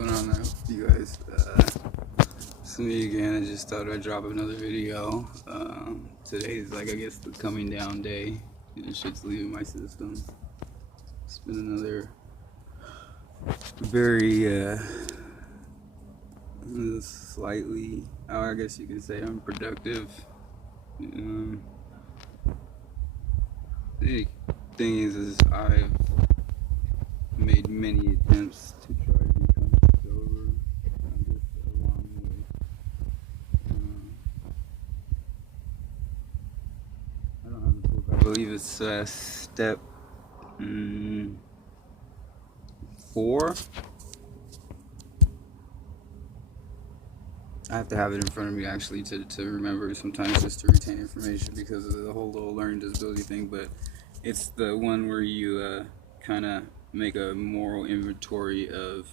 going on? I hope you guys. It's me again. I just thought I'd drop another video. Today's I guess the coming down day. Shit's leaving my system. It's been another very slightly, I guess you could say, unproductive. The thing is I've made many attempts to try to become sober. Just along with, I don't have the book. I believe it's step 4. I have to have it in front of me actually to remember sometimes, just to retain information because of the whole little learning disability thing. But it's the one where you kind of make a moral inventory of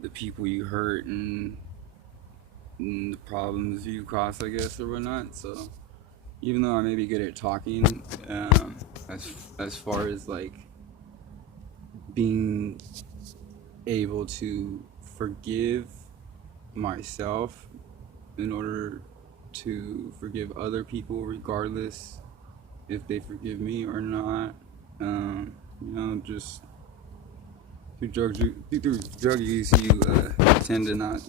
the people you hurt and the problems you cross, I guess, or whatnot. So even though I may be good at talking, as far as like being able to forgive myself in order to forgive other people, regardless if they forgive me or not, just through drug use, you tend to not,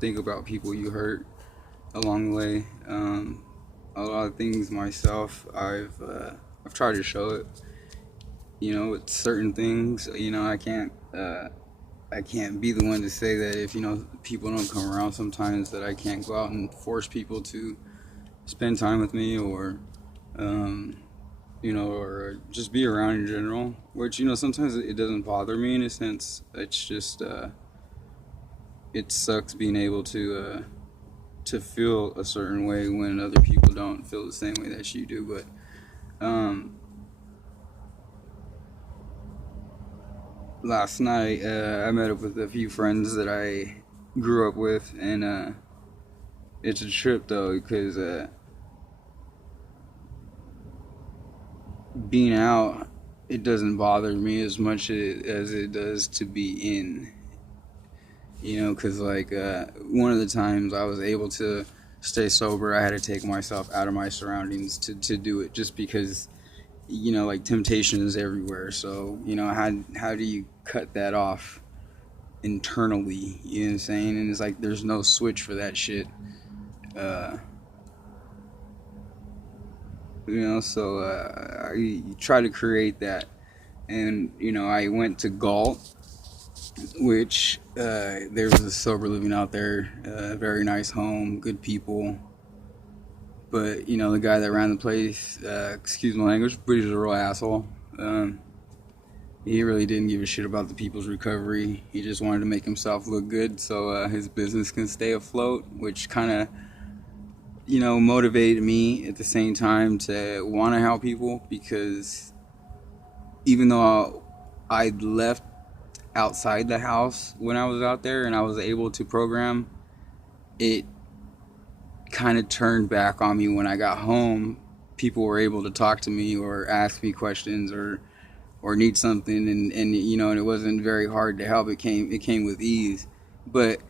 think about people you hurt along the way. A lot of things myself, I've tried to show it, with certain things. I can't be the one to say that if people don't come around sometimes, that I can't go out and force people to spend time with me, or or just be around in general, which, sometimes it doesn't bother me in a sense. It's just, it sucks being able to feel a certain way when other people don't feel the same way that you do. But, last night, I met up with a few friends that I grew up with, and, it's a trip though, because, being out, it doesn't bother me as much as it does to be in, because one of the times I was able to stay sober, I had to take myself out of my surroundings to do it, just because, temptation is everywhere. So, how do you cut that off internally? You know what I'm saying? And it's like there's no switch for that shit. So I try to create that. And, I went to Galt, which there was a sober living out there, very nice home, good people. But, the guy that ran the place, excuse my language, but he's a real asshole. He really didn't give a shit about the people's recovery. He just wanted to make himself look good so his business can stay afloat, which kind of, motivated me at the same time to want to help people, because even though I'd left outside the house when I was out there and I was able to program, it kind of turned back on me when I got home. People were able to talk to me or ask me questions or need something, and it wasn't very hard to help. It came with ease. But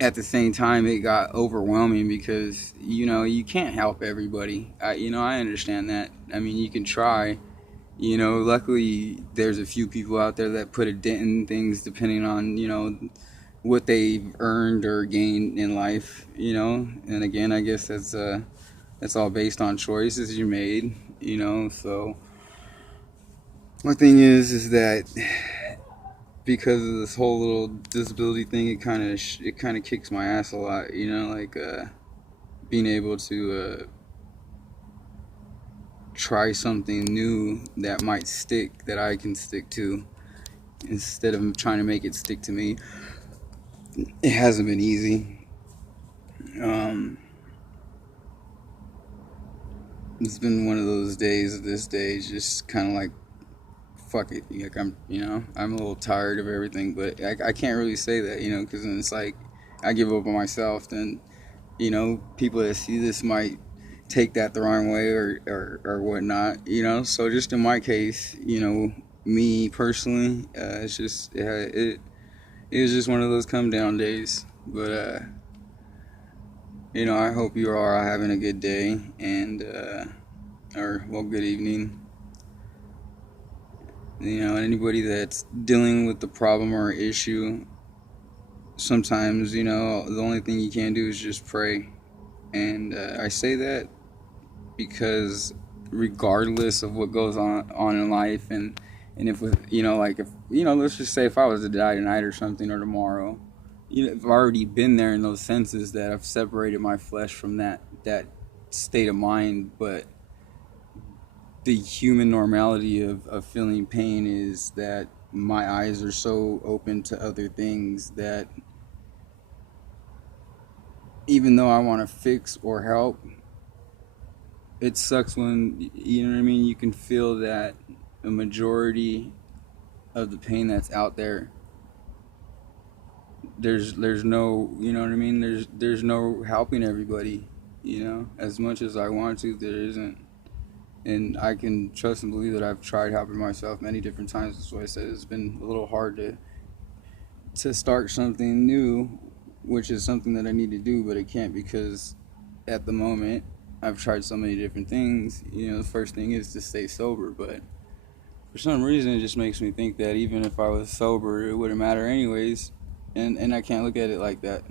at the same time, it got overwhelming because, you can't help everybody. I understand that. I mean, you can try. Luckily, there's a few people out there that put a dent in things depending on, what they've earned or gained in life, And again, I guess that's all based on choices you made, So my thing is that because of this whole little disability thing, it kind of kicks my ass a lot, being able to try something new that might stick, that I can stick to, instead of trying to make it stick to me. It hasn't been easy. It's been one of those days. This day is just kind of like, fuck it. Like I'm a little tired of everything, but I can't really say that, because then it's like I give up on myself. Then, people that see this might take that the wrong way or whatnot, So just in my case, me personally, it's just it was just one of those come down days. But I hope you are having a good day and or well, good evening. Anybody that's dealing with the problem or issue, sometimes the only thing you can do is just pray. And I say that because regardless of what goes on in life, and if like if let's just say if I was to die tonight or something or tomorrow, I've already been there in those senses that I've separated my flesh from that state of mind. But the human normality of feeling pain is that my eyes are so open to other things that even though I want to fix or help, it sucks when, you know what I mean, you can feel that a majority of the pain that's out there, there's no, you know what I mean, there's no helping everybody. As much as I want to, there isn't. And I can trust and believe that I've tried helping myself many different times. That's why I said it's been a little hard to start something new, which is something that I need to do, but I can't because at the moment I've tried so many different things. The first thing is to stay sober, but for some reason it just makes me think that even if I was sober, it wouldn't matter anyways, and I can't look at it like that.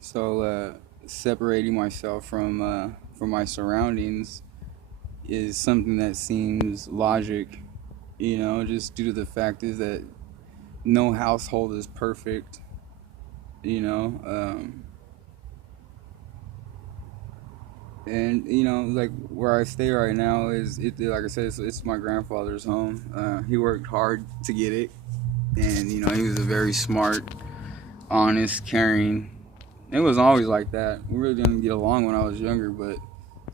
So separating myself from my surroundings is something that seems logic, just due to the fact is that no household is perfect, and like where I stay right now is it, like I said, it's my grandfather's home. He worked hard to get it, and he was a very smart, honest, caring. It was always like that. We really didn't get along when I was younger, but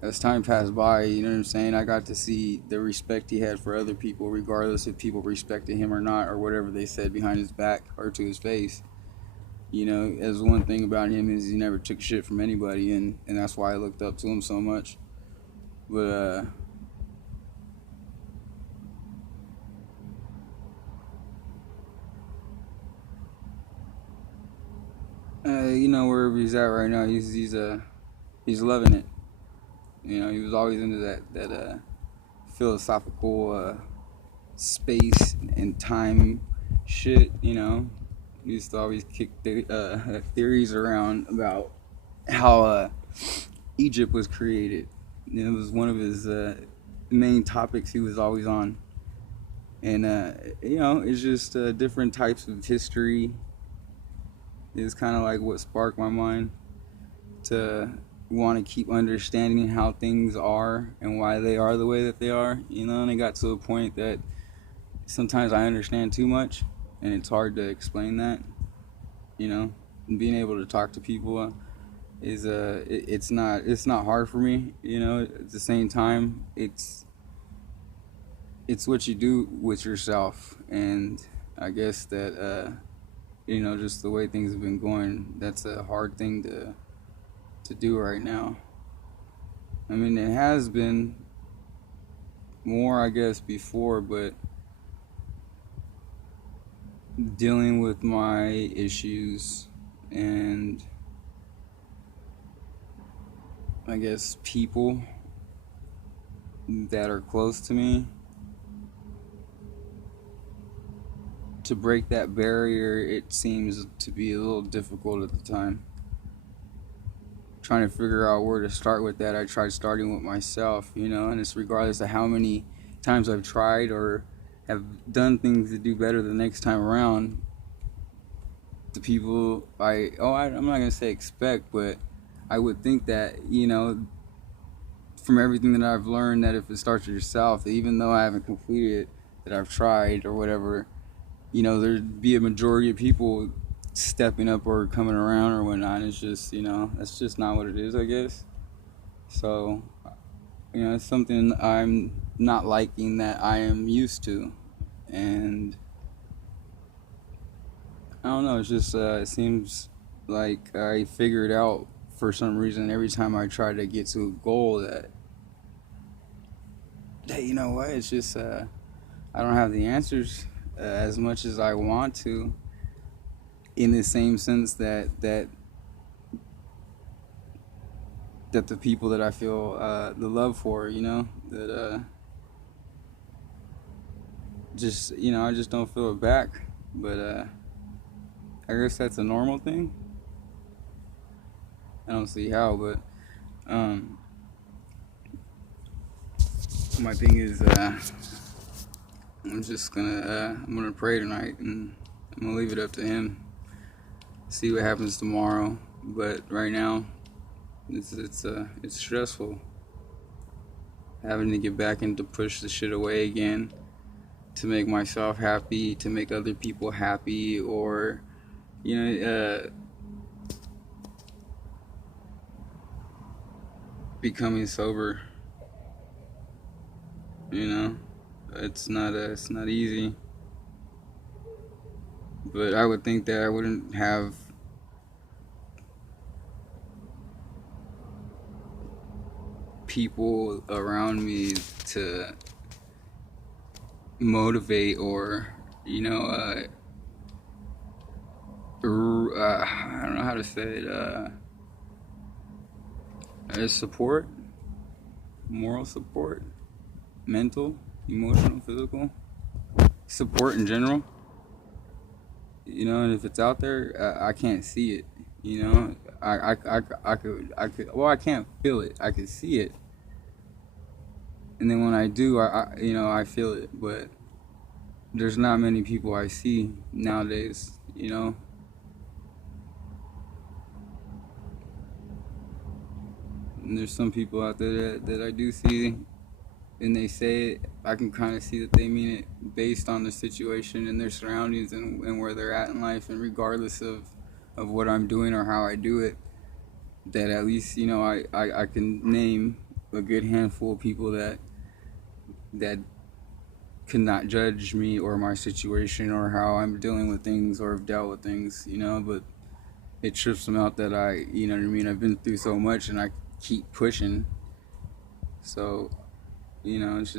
as time passed by, you know what I'm saying, I got to see the respect he had for other people, regardless if people respected him or not, or whatever they said behind his back or to his face. As one thing about him is he never took shit from anybody, and that's why I looked up to him so much. But wherever he's at right now, he's loving it. He was always into that philosophical space and time shit. He used to always kick theories around about how Egypt was created. It was one of his main topics he was always on. And it's just different types of history is kind of like what sparked my mind to want to keep understanding how things are and why they are the way that they are. And it got to a point that sometimes I understand too much, and it's hard to explain that. And being able to talk to people is it's not hard for me. At the same time, it's what you do with yourself, and I guess that just the way things have been going, that's a hard thing to do right now. I mean, it has been more, I guess, before, but dealing with my issues and I guess people that are close to me, to break that barrier, it seems to be a little difficult at the time. Trying to figure out where to start with that. I tried starting with myself, and it's regardless of how many times I've tried or have done things to do better the next time around. The people I'm not gonna say expect, but I would think that from everything that I've learned, that if it starts with yourself, that even though I haven't completed it, that I've tried or whatever, there'd be a majority of people stepping up or coming around or whatnot. It's just that's just not what it is, I guess. So it's something I'm not liking that I am used to, and I don't know, it's just it seems like I figured out for some reason every time I try to get to a goal that you know what, it's just I don't have the answers, as much as I want to, in the same sense that the people that I feel the love for, that just I just don't feel it back. But I guess that's a normal thing. I don't see how, but um, my thing is I'm gonna pray tonight, and I'm gonna leave it up to him. See what happens tomorrow. But right now, it's stressful having to get back and to push the shit away again, to make myself happy, to make other people happy, or becoming sober. It's not easy. But I would think that I wouldn't have people around me to motivate, or I don't know how to say it, support, moral support, mental, emotional, physical support in general. And if it's out there, I can't see it. I could. Well, I can't feel it. I could see it, and then when I do, I feel it. But there's not many people I see nowadays. And there's some people out there that I do see, and they say it. I can kind of see that they mean it based on the situation and their surroundings and where they're at in life, and regardless of what I'm doing or how I do it, that at least I can name a good handful of people that cannot judge me or my situation or how I'm dealing with things or have dealt with things, but it trips them out that I've been through so much and I keep pushing. So it's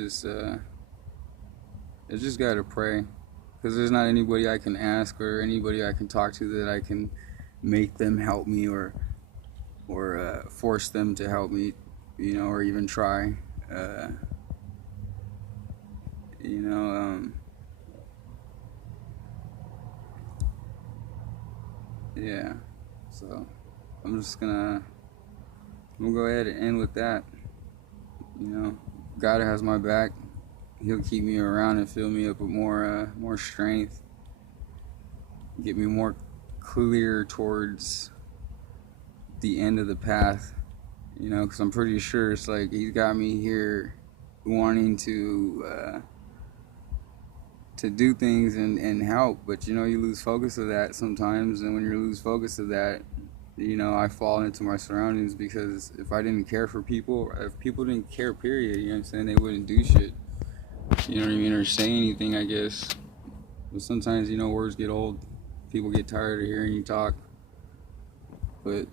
just gotta pray, because there's not anybody I can ask or anybody I can talk to that I can make them help me, or force them to help me, or even try. Yeah. So I'm gonna go ahead and end with that. God has my back. He'll keep me around and fill me up with more strength. Get me more clear towards the end of the path. Because I'm pretty sure it's like he's got me here wanting to do things and help, but you lose focus of that sometimes, and when you lose focus of that, I fall into my surroundings, because if I didn't care for people, if people didn't care, period, what I'm saying, they wouldn't do shit, or say anything, I guess. But sometimes, words get old, people get tired of hearing you talk, but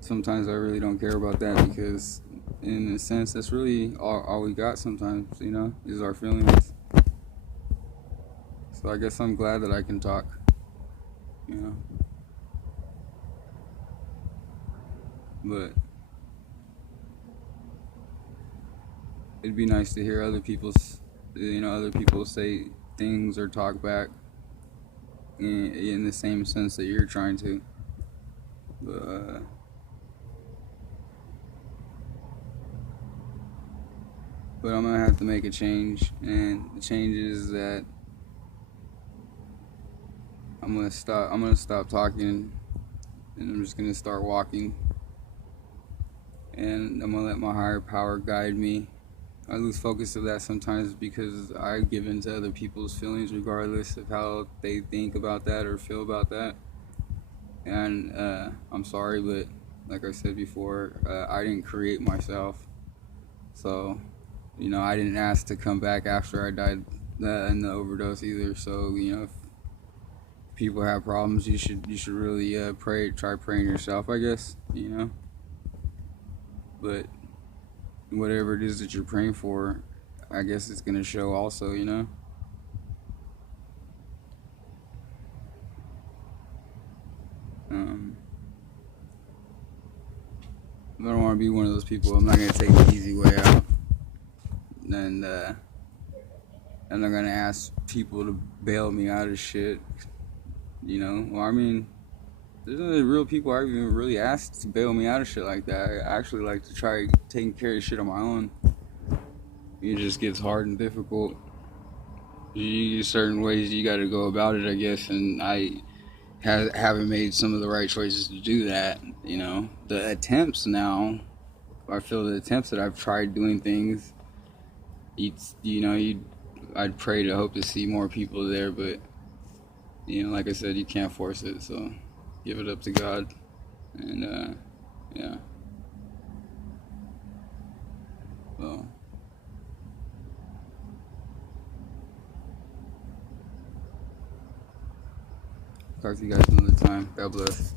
sometimes I really don't care about that, because in a sense, that's really all we got sometimes, is our feelings. So I guess I'm glad that I can talk, But it'd be nice to hear other people say things or talk back in the same sense that you're trying to. But I'm gonna have to make a change, and the change is that I'm gonna stop talking, and I'm just gonna start walking, and I'm gonna let my higher power guide me. I lose focus of that sometimes because I give in to other people's feelings, regardless of how they think about that or feel about that. And I'm sorry, but like I said before, I didn't create myself, so I didn't ask to come back after I died in the overdose either. So if people have problems, you should really try praying yourself, I guess. But whatever it is that you're praying for, I guess it's gonna show also. want to be one of those people. I'm not gonna take the easy way out, and I'm not gonna ask people to bail me out of shit. You know, well, I mean, there's no real people I even really asked to bail me out of shit like that. I actually like to try taking care of shit on my own. It just gets hard and difficult. Certain ways you got to go about it, I guess, and I haven't made some of the right choices to do that. You know, the attempts now, I feel the attempts that I've tried doing things, I'd pray to hope to see more people there, but, you know, like I said, you can't force it, so give it up to God, and, yeah, well, talk to you guys another time. God bless.